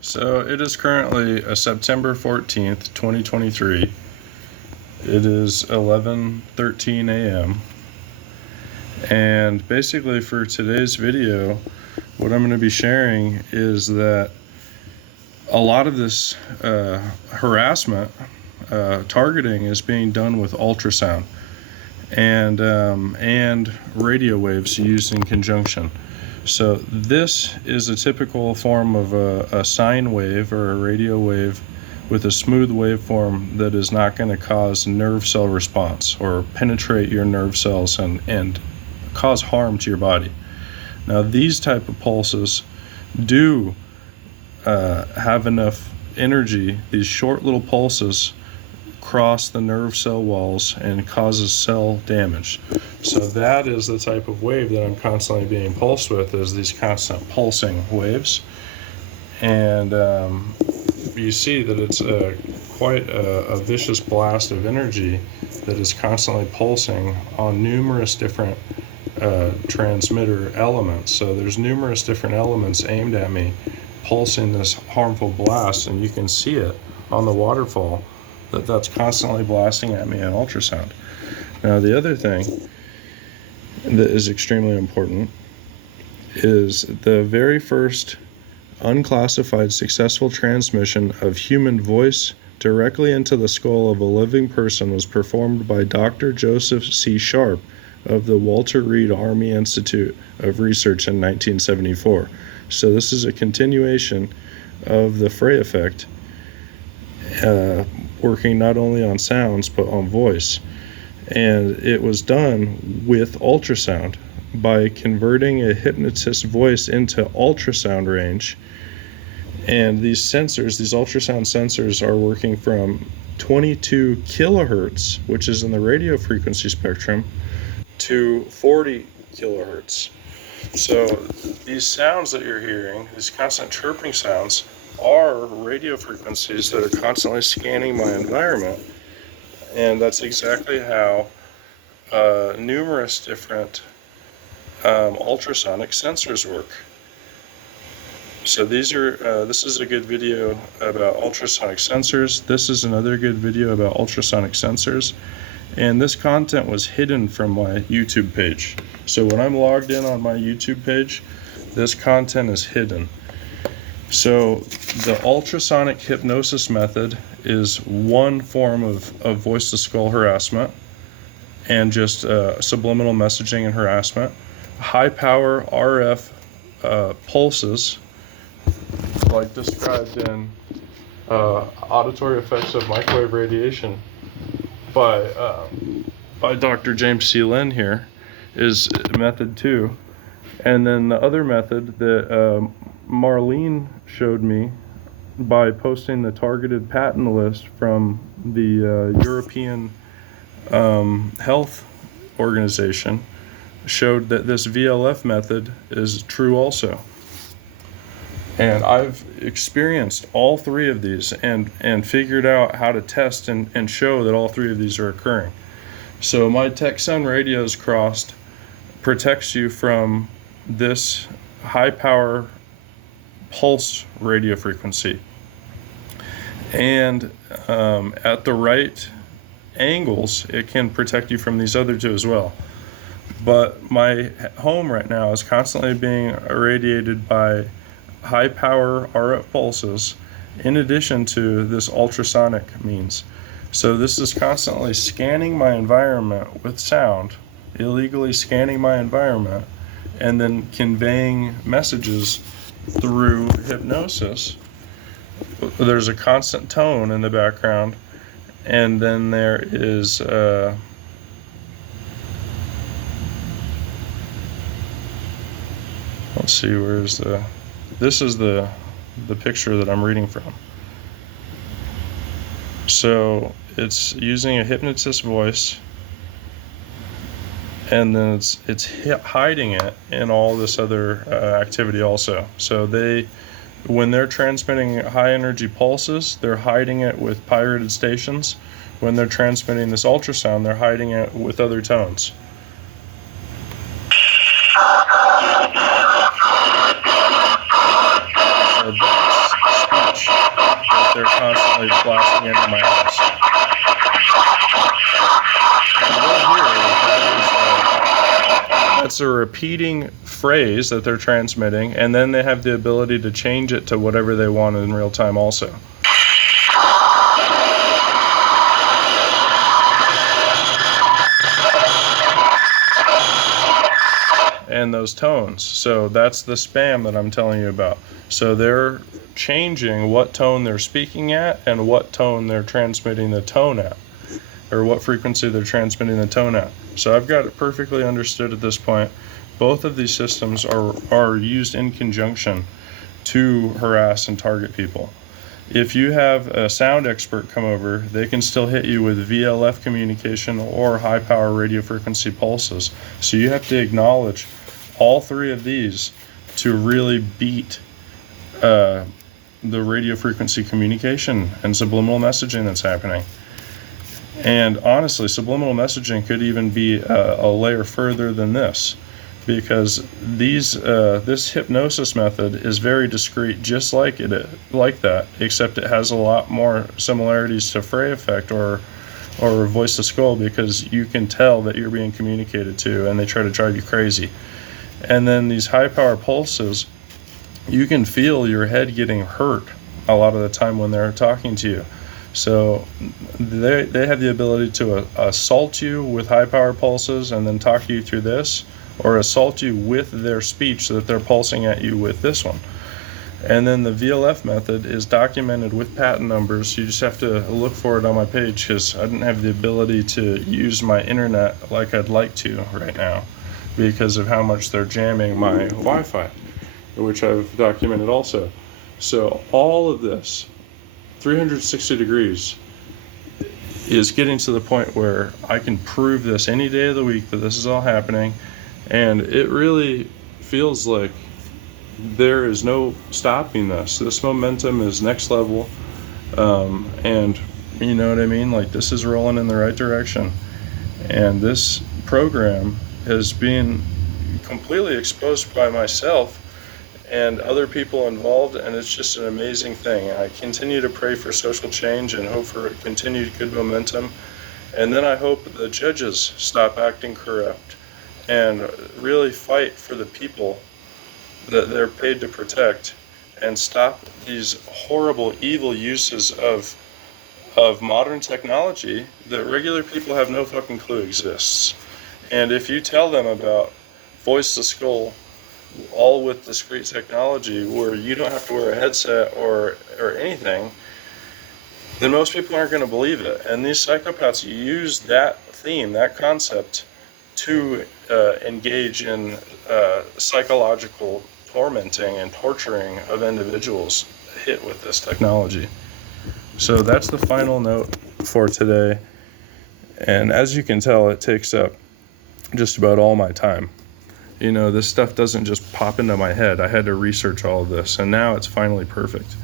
So it is currently September 14th, 2023. It is 11:13 a.m. And basically for today's video, what I'm going to be sharing is that a lot of this harassment, targeting is being done with ultrasound and radio waves used in conjunction. So this is a typical form of a sine wave or a radio wave with a smooth waveform that is not going to cause nerve cell response or penetrate your nerve cells and cause harm to your body. Now these type of pulses do have enough energy. These short little pulses cross the nerve cell walls and causes cell damage. So that is the type of wave that I'm constantly being pulsed with, is these constant pulsing waves. And you see that it's quite a vicious blast of energy that is constantly pulsing on numerous different transmitter elements. So there's numerous different elements aimed at me pulsing this harmful blast, and you can see it on the waterfall that's constantly blasting at me in ultrasound. Now the other thing that is extremely important is the very first unclassified successful transmission of human voice directly into the skull of a living person was performed by Dr. Joseph C. Sharp of the Walter Reed Army Institute of Research in 1974. So this is a continuation of the Frey effect, working not only on sounds but on voice. And it was done with ultrasound by converting a hypnotist's voice into ultrasound range. And these sensors, these ultrasound sensors, are working from 22 kilohertz, which is in the radio frequency spectrum, to 40 kilohertz. So these sounds that you're hearing, these constant chirping sounds, are radio frequencies that are constantly scanning my environment. And that's exactly how numerous different ultrasonic sensors work. So this is a good video about ultrasonic sensors. This is another good video about ultrasonic sensors. And this content was hidden from my YouTube page. So when I'm logged in on my YouTube page, this content is hidden. So the ultrasonic hypnosis method is one form of voice to skull harassment and just subliminal messaging and harassment. High power RF pulses, like described in Auditory Effects of Microwave Radiation by Dr. James C. Lynn here, is method 2. And then the other method that Marlene showed me by posting the targeted patent list from the European Health Organization showed that this VLF method is true also. And I've experienced all three of these and figured out how to test and show that all three of these are occurring. So my TechSound Radios Crossed protects you from this high power pulse radio frequency. And at the right angles, it can protect you from these other two as well. But my home right now is constantly being irradiated by high power RF pulses in addition to this ultrasonic means. So this is constantly scanning my environment with sound, illegally scanning my environment, and then conveying messages through hypnosis. There's a constant tone in the background, and then there is let's see, where's this is the picture that I'm reading from. So it's using a hypnotist voice, and then it's hiding it in all this other activity also. So when they're transmitting high energy pulses, they're hiding it with pirated stations. When they're transmitting this ultrasound, they're hiding it with other tones. that they're constantly blasting into my house. That's a repeating phrase that they're transmitting, and then they have the ability to change it to whatever they want in real time also. And those tones. So that's the spam that I'm telling you about. So they're changing what tone they're speaking at and what tone they're transmitting the tone at, or what frequency they're transmitting the tone at. So I've got it perfectly understood at this point. Both of these systems are used in conjunction to harass and target people. If you have a sound expert come over, they can still hit you with VLF communication or high power radio frequency pulses. So you have to acknowledge all three of these to really beat the radio frequency communication and subliminal messaging that's happening. And honestly, subliminal messaging could even be a layer further than this, because this hypnosis method is very discreet, just like that, except it has a lot more similarities to fray effect or voice to skull, because you can tell that you're being communicated to, and they try to drive you crazy. And then these high power pulses, you can feel your head getting hurt a lot of the time when they're talking to you. So they have the ability to assault you with high power pulses and then talk you through this, or assault you with their speech that they're pulsing at you with this one. And then the VLF method is documented with patent numbers. You just have to look for it on my page, because I didn't have the ability to use my internet like I'd like to right now because of how much they're jamming my Wi-Fi, which I've documented also. So all of this, 360 degrees, is getting to the point where I can prove this any day of the week that this is all happening, and it really feels like there is no stopping this. This momentum is next level, and you know what I mean? Like, this is rolling in the right direction, and this program has been completely exposed by myself and other people involved, and it's just an amazing thing. I continue to pray for social change and hope for continued good momentum, and then I hope the judges stop acting corrupt and really fight for the people that they're paid to protect, and stop these horrible, evil uses of modern technology that regular people have no fucking clue exists. And if you tell them about voice to skull, all with discrete technology where you don't have to wear a headset or anything, then most people aren't going to believe it. And these psychopaths use that theme, that concept, to engage in psychological tormenting and torturing of individuals hit with this technology. So that's the final note for today. And as you can tell, it takes up just about all my time. You know, this stuff doesn't just pop into my head. I had to research all of this, and now it's finally perfect.